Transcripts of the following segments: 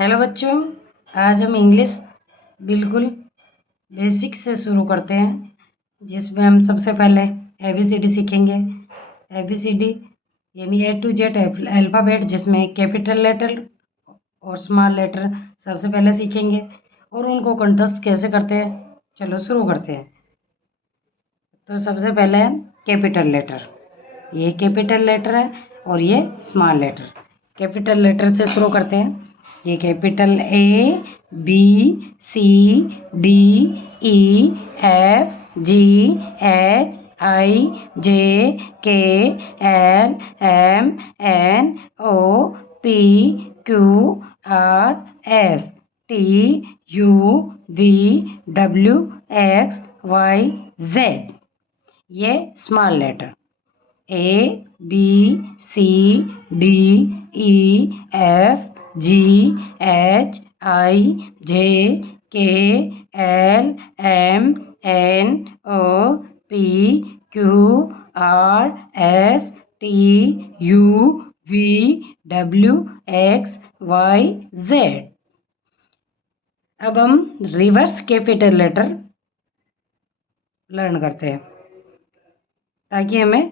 Hello बच्चों, आज हम इंग्लिश बिल्कुल बेसिक से शुरू करते हैं, जिसमें हम सबसे पहले ABCD सीखेंगे। ABCD यानी A to Z अल्फ़ाबेट, जिसमें कैपिटल लेटर और स्मॉल लेटर सबसे पहले सीखेंगे और उनको कंठस्थ कैसे करते हैं। चलो शुरू करते हैं। तो सबसे पहले है कैपिटल लेटर। ये कैपिटल लेटर है और ये स्मॉल लेटर। कैपिटल लेटर से शुरू करते हैं। ये कैपिटल ABCDEFGHIJKLMNOPQRSTUVWXYZ। ये स्मॉल लेटर ABCDEFGHIJKLMNOPQRSTUVWXYZ। अब हम रिवर्स कैपिटल लेटर लर्न करते हैं ताकि हमें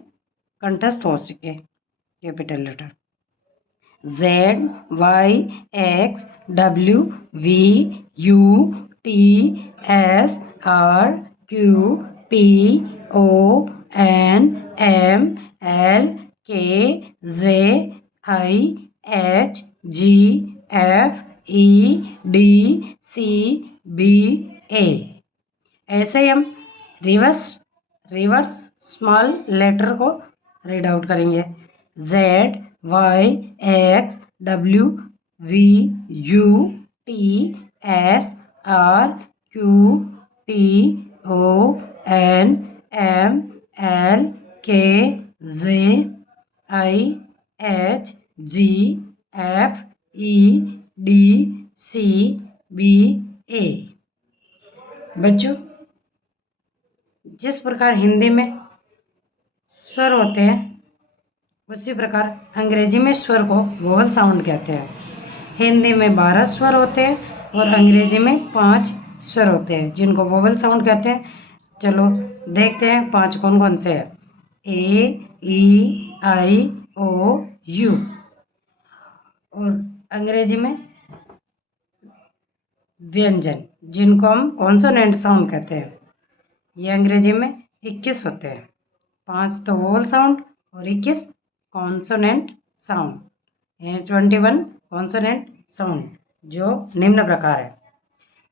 कंठस्थ हो सके। Capital letter ZYXWVUTSRQPONLKZIHGFEDCBA। ऐसे ही हम रिवर्स स्मॉल लेटर को रीड आउट करेंगे। ZYXWVUTSRQPONLKZIHGFEDCBA। बच्चों, जिस प्रकार हिंदी में स्वर होते हैं उसी प्रकार अंग्रेजी में स्वर को वोवल साउंड कहते हैं। हिंदी में 12 स्वर होते हैं और अंग्रेजी में 5 स्वर होते हैं, जिनको वोवल साउंड कहते हैं। चलो देखते हैं 5 कौन कौन से हैं। A, E, I, O, U। और अंग्रेजी में व्यंजन, जिनको हम कॉन्सोनेंट साउंड कहते हैं। ये अंग्रेजी में 21 होते हैं। 5 तो वोवल साउंड और 21 कॉन्सोनेंट साउंड, यानी 21 कॉन्सोनेंट साउंड, जो निम्न प्रकार है।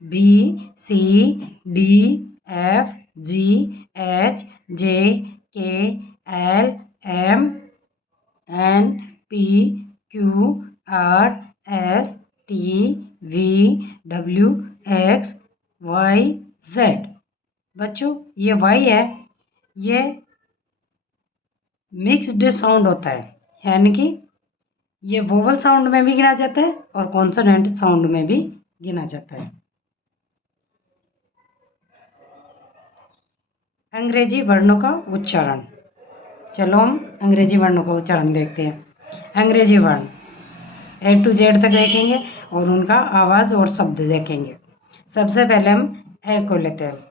BCDFGHIJKLMNOPQRSTUVWXYZ। बच्चों, ये वाई है, ये मिक्स्ड साउंड होता है, यानी कि ये वोवल साउंड में भी गिना जाता है और कॉन्सोनेंट साउंड में भी गिना जाता है। अंग्रेजी वर्णों का उच्चारण। चलो हम अंग्रेजी वर्णों का उच्चारण देखते हैं। अंग्रेजी वर्ण A to Z तक देखेंगे और उनका आवाज़ और शब्द देखेंगे। सबसे पहले हम ए को लेते हैं।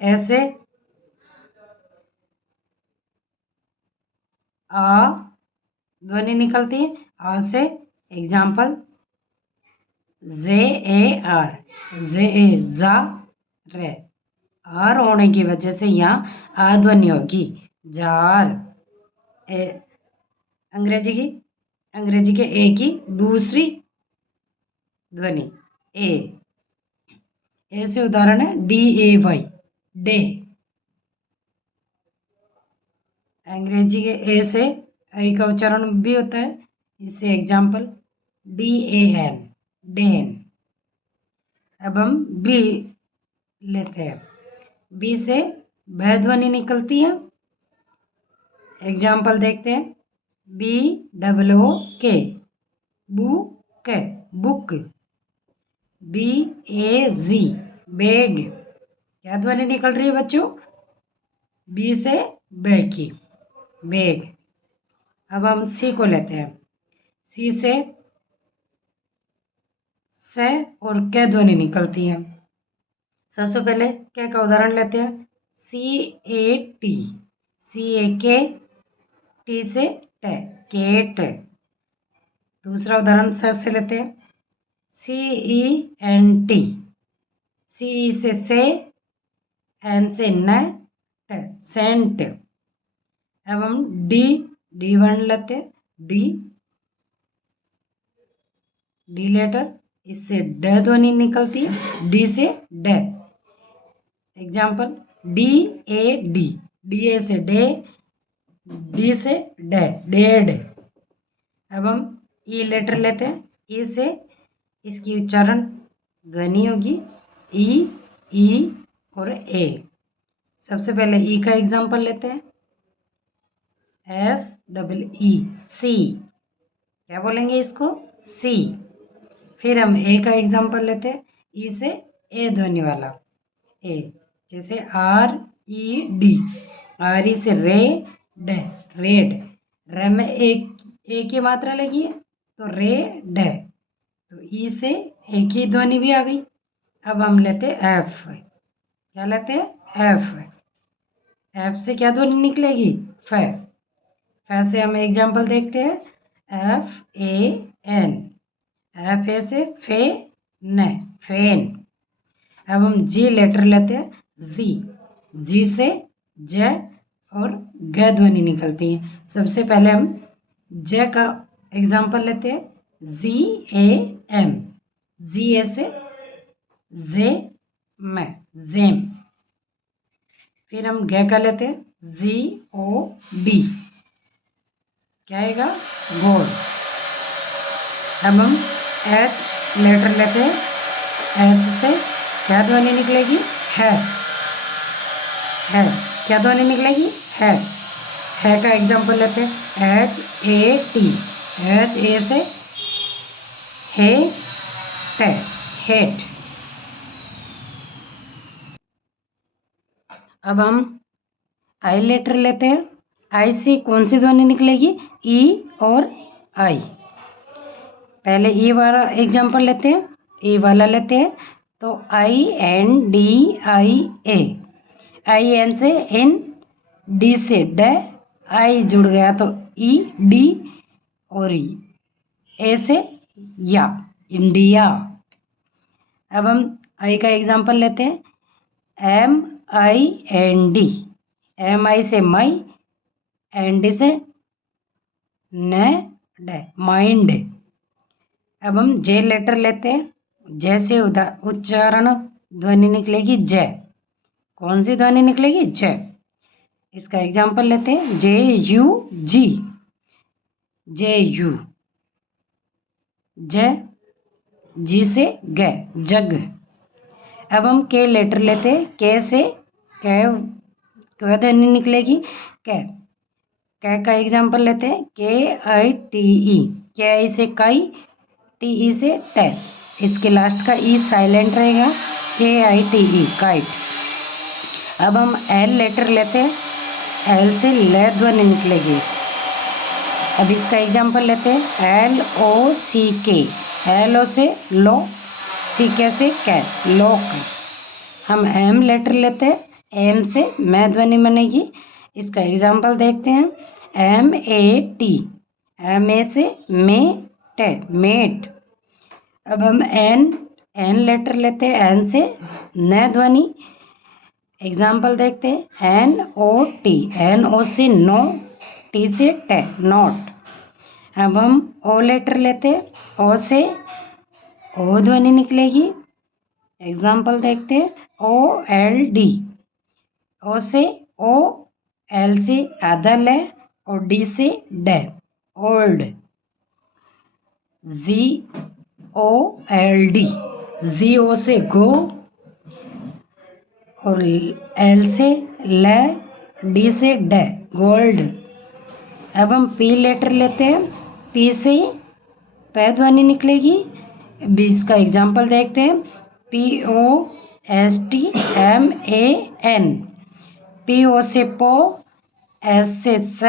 ऐसे आ ध्वनि निकलती है। आ से एग्जाम्पल ZAR, जा रे। आर होने की वजह से यहाँ आ ध्वनि होगी, जार। अंग्रेजी के ए की दूसरी ध्वनि ए से उदाहरण है DAY, डे। अंग्रेजी के ए से आई का उच्चारण भी होता है, इससे एग्जाम्पल DAN, डेन। अब हम बी लेते हैं। बी से भ ध्वनि निकलती है। एग्जाम्पल देखते हैं BOOK, book, book. BAG, bag. क्या ध्वनि निकल रही है बच्चों? बी से बैग की, बैग। अब हम सी को लेते हैं। सी से से और क ध्वनि निकलती है। सबसे पहले क का उदाहरण लेते हैं। CAT, CAK, टी से ट, केट। दूसरा उदाहरण से लेते हैं। CENT, सी से एन से न, सेंट। अब हम डी वर्ड लेते हैं। डी लेटर, इससे ड ध्वनि निकलती है। डी से ड। एग्जाम्पल DAD से डे, डी से डे, डेड। अब हम ई लेटर लेते हैं। ई से इसकी उच्चारण ध्वनि होगी ई और ए। सबसे पहले ई का एग्जाम्पल लेते हैं। SEE, सी। क्या बोलेंगे इसको? सी। फिर हम ए का एग्जाम्पल लेते हैं। ई से ए ध्वनि वाला ए, जैसे RED, RE से रे, ड, रेड। रे में एक ही मात्रा लगी है तो रे ड, तो ई से एक ही ध्वनि भी आ गई। अब हम लेते हैं एफ। क्या लेते हैं? एफ से क्या ध्वनि निकलेगी? फ। से हम एग्जाम्पल देखते हैं। FAN, FA से फे न, फैन। अब हम जी लेटर लेते हैं। जी से ज और ग ध्वनि निकलती है। सबसे पहले हम ज का एग्जाम्पल लेते हैं। ZAM, ZA से जे म, जेम। फिर हम ग का लेते हैं। GOD, क्या आएगा? गोड। अब हम H लेटर लेते हैं। H से क्या ध्वनि निकलेगी? है। क्या ध्वनि निकलेगी? है का एग्जाम्पल लेते हैं। HAT, HA से हे, ट, हेट। अब हम आई लेटर लेते हैं। आई से कौन सी ध्वनि निकलेगी? ई और आई। पहले ई वाला एग्जाम्पल लेते हैं। ई वाला लेते हैं तो INDIA, IN से इन, डी से ड, आई जुड़ गया तो ई, डी और ई। ए से या, इंडिया। अब हम आई का एग्जाम्पल लेते हैं। MIND, MI से मई, एंड से न, ड, माइंड। अब हम जे लेटर लेते हैं। जैसे उच्चारण ध्वनि निकलेगी ज। कौन सी ध्वनि निकलेगी? ज। इसका एग्जाम्पल लेते हैं। JUG, JU, ज, जी से ग, जग। अब हम के लेटर लेते हैं। के से क्या ध्वनि निकलेगी? क। का एग्जाम्पल लेते हैं। KITE, क्या से कई, TE से ट। इसके लास्ट का ई साइलेंट रहेगा। KITE, kite. अब हम एल लेटर लेते हैं। एल से ल ध्वनि निकलेगी। अब इसका एग्जाम्पल लेते हैं। LOCK, LO से लो, CK से कैट, लोक। हम एम लेटर लेते हैं। एम से मैं ध्वनि बनेगी। इसका एग्जाम्पल देखते हैं। MAT, MA से मे, ट, मेट। अब हम एन लेटर लेते हैं। एन से न ध्वनि। एग्जाम्पल देखते हैं। NOT, NO से नो, टी से ट, नॉट। अब हम ओ लेटर लेते हैं। ओ से ओ ध्वनि निकलेगी। एग्जाम्पल देखते हैं। OLD, ओ से ओ, एल से आधा ल और डी से ड, ओल्ड। GOLD, GO से गो और एल से ल, डी से ड, गोल्ड। अब हम पी लेटर लेते हैं। पी से प ध्वनि निकलेगी। बीस का एग्जाम्पल देखते हैं। POSTMAN, PO से पो, S से स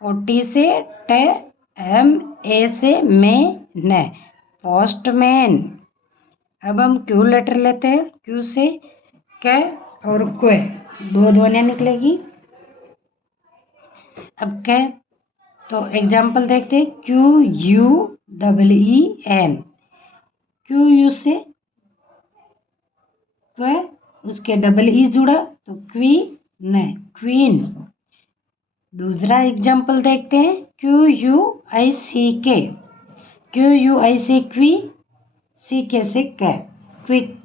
और T से ट, MA से में, न, पोस्टमैन। अब हम क्यू लेटर लेते हैं, क्यू से क और क्वे दो ध्वनियाँ निकलेगी। अब क तो एग्जाम्पल देखते हैं, Q U double E N, Q U से क्वे, उसके डबल ई जुड़ा तो क्वीन। दूसरा एग्जाम्पल देखते हैं, क्यू यू आई सी के, क्यू यू आई से क्वी, सी के से क्विक।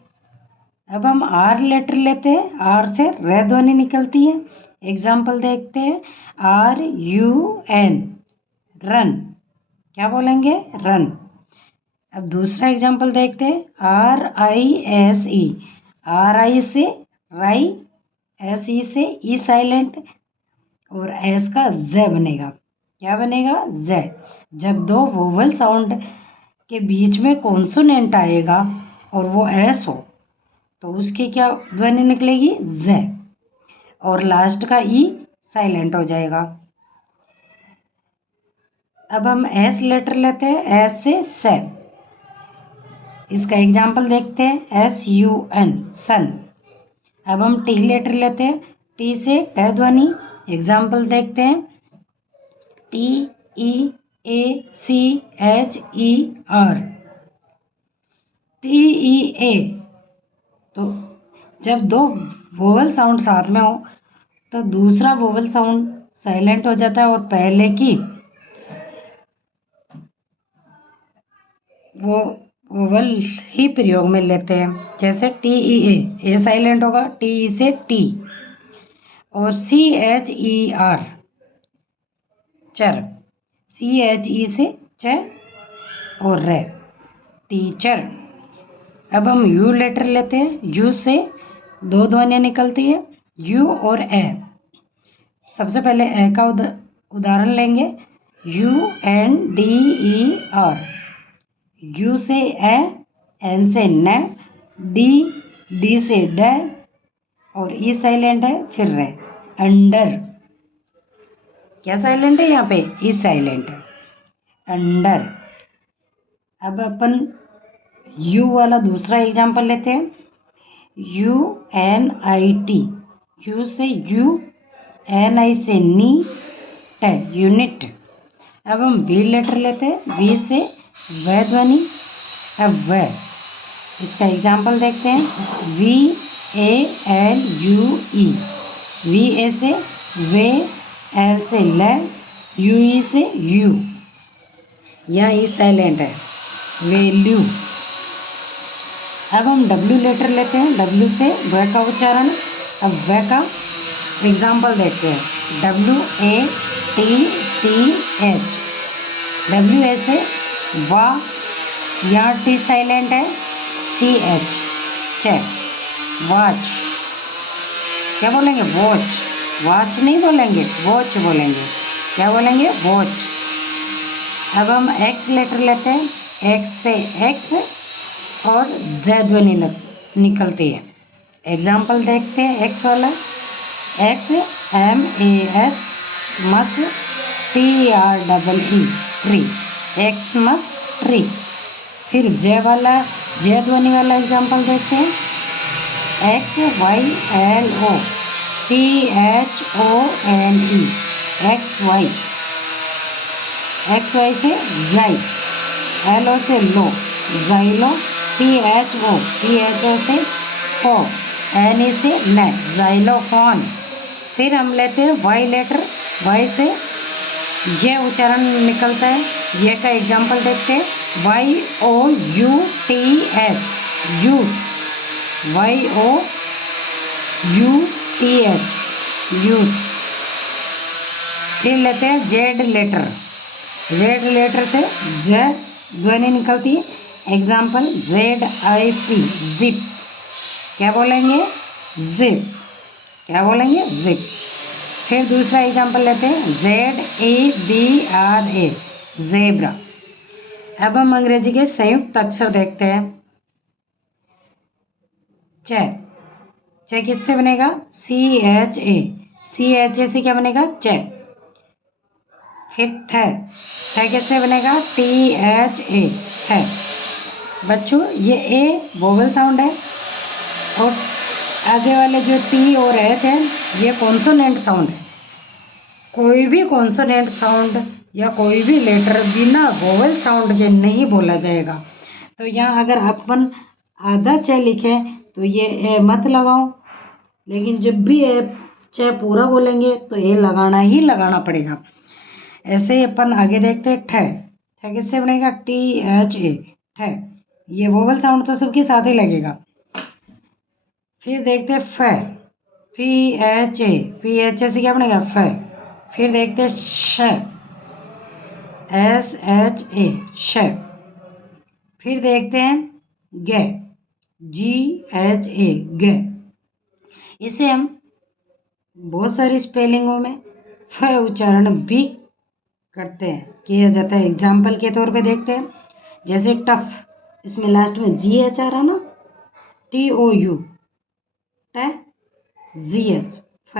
अब हम आर लेटर लेते हैं, आर से र ध्वनि निकलती है। एग्जाम्पल देखते हैं, आर यू एन, रन। क्या बोलेंगे? रन। अब दूसरा एग्जाम्पल देखते हैं, are I S E, are आई से राई, एस ई से ई साइलेंट और एस का ज बनेगा। क्या बनेगा? ज। जब दो वोवल साउंड के बीच में कॉन्सोनेंट आएगा और वो एस हो तो उसकी क्या ध्वनि निकलेगी? ज। और लास्ट का ई साइलेंट हो जाएगा। अब हम एस लेटर लेते हैं, एस से इसका एग्जाम्पल देखते हैं, एस यू एन, सन। अब हम टी लेटर लेते हैं, टी से ट ध्वनि। एग्जाम्पल देखते हैं, T E A C H E R, T E A. तो जब दो वोवल साउंड साथ में हो तो दूसरा वोवल साउंड साइलेंट हो जाता है और पहले की वो वोवल ही प्रयोग में लेते हैं। जैसे टी ई ए साइलेंट होगा, टी ई से टी, और सी एच ई आर चर, सी एच ई से च और रे, टीचर। अब हम यू लेटर लेते हैं, यू से दो ध्वनियाँ निकलती है, यू और ए। सबसे पहले ए का उदाहरण लेंगे, U N D E R, U से ए, एन से न, डी से ड और ई साइलेंट है, फिर रे, अंडर। क्या साइलेंट है यहाँ पे? ई साइलेंट है, अंडर। अब अपन यू वाला दूसरा एग्जाम्पल लेते हैं, U N I T, U से यू, एन आई से नी, ट, यूनिट। अब हम वी लेटर लेते हैं, वी से व ध्वनि। अब व, इसका एग्जाम्पल देखते हैं, V A L U E, V A से वे, एल से ल, यू ई से यू, यहाँ ई साइलेंट है, वैल्यू। अब हम डब्ल्यू लेटर लेते हैं, डब्ल्यू से व का उच्चारण। अब व का एग्जाम्पल देखते हैं, W A T C H, W A से वा, यहाँ टी साइलेंट है, सी एच, च, वॉच। क्या बोलेंगे? वॉच। वॉच नहीं बोलेंगे, वॉच बोलेंगे। क्या बोलेंगे? वॉच। अब हम एक्स लेटर लेते हैं, एक्स से एक्स और z ध्वनि निकलती है। एग्जाम्पल देखते हैं एक्स वाला, एक्स एम ए एस, मस, T R double E, tree, X मस ट्री। फिर जे वाला, जे ध्वनि वाला एग्जाम्पल देखते हैं, X Y L O, T H O N E, X Y. X Y से जाई, एल ओ से लो, जाइलो, टी एच ओ से फो, एन ई से न, जाइलोफोन। फिर हम लेते हैं वाई लेटर, वाई से ये उच्चारण निकलता है, ये का एग्जाम्पल देखते हैं, Y O U T H, youth, Y O U T H, youth. फिर लेते हैं जेड लेटर, जेड लेटर से ज ध्वनि निकलती है। Example Z I P, zip. क्या बोलेंगे? जिप। क्या बोलेंगे? जिप। फिर दूसरा एग्जाम्पल लेते हैं, Z A B R A, zebra. अब हम अंग्रेजी के संयुक्त अक्षर देखते हैं, च। च किससे बनेगा? C H A, C H A से क्या बनेगा? च। फिर थ, थ किससे बनेगा? टी एच ए, थ। बच्चों ये ए वोवल साउंड है और आगे वाले जो टी और एच है ये कॉन्सोनेंट साउंड है। कोई भी कॉन्सोनेंट साउंड या कोई भी लेटर बिना वोवल साउंड के नहीं बोला जाएगा। तो यहाँ अगर अपन आधा च लिखे तो ये ए मत लगाओ, लेकिन जब भी ए च पूरा बोलेंगे तो ए लगाना ही लगाना पड़ेगा। ऐसे ही अपन आगे देखते हैं ठ। ठ किससे बनेगा? टी एच ए, ठ। ये वोवल साउंड तो सबके साथ ही लगेगा। फिर देखते हैं फ, P H A, P H A से क्या बनेगा? फ। फिर देखते हैं श, एस एच ए, श। फिर देखते हैं ग, जी एच ए, ग। इसे हम बहुत सारी स्पेलिंगों में फ उच्चारण भी करते हैं, किया जाता है। एग्जाम्पल के तौर पे देखते हैं, जैसे टफ, इसमें लास्ट में जी एच आ रहा ना, टी ओ यू, ट जी एच, फ।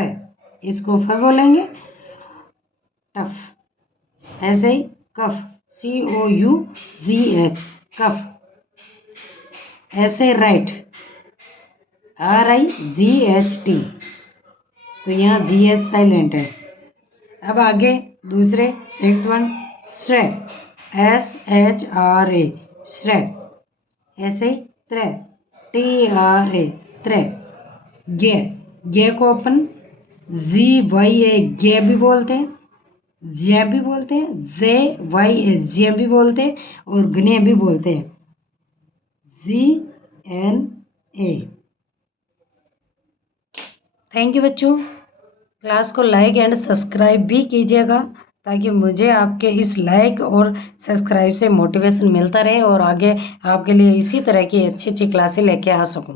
इसको फ बोलेंगे, टफ। ऐसे ही कफ, सी ओ यू जी एच, कफ। ऐसे right, are I ji H T, तो यहाँ जी एच साइलेंट है। अब आगे दूसरे सेकंड वन, श्रे, एस एच आर ए, श्रे। ऐसे ही त्रे, टी आर ए, त्रे। गे, गे को अपन जी वाई ए, गे भी बोलते हैं, जे भी बोलते हैं, जे वाई ए, जे भी बोलते हैं, और गने भी बोलते हैं, G N A. Thank you बच्चों। क्लास को लाइक एंड सब्सक्राइब भी कीजिएगा, ताकि मुझे आपके इस लाइक और सब्सक्राइब से मोटिवेशन मिलता रहे और आगे आपके लिए इसी तरह की अच्छी अच्छी क्लासें लेके आ सकूं।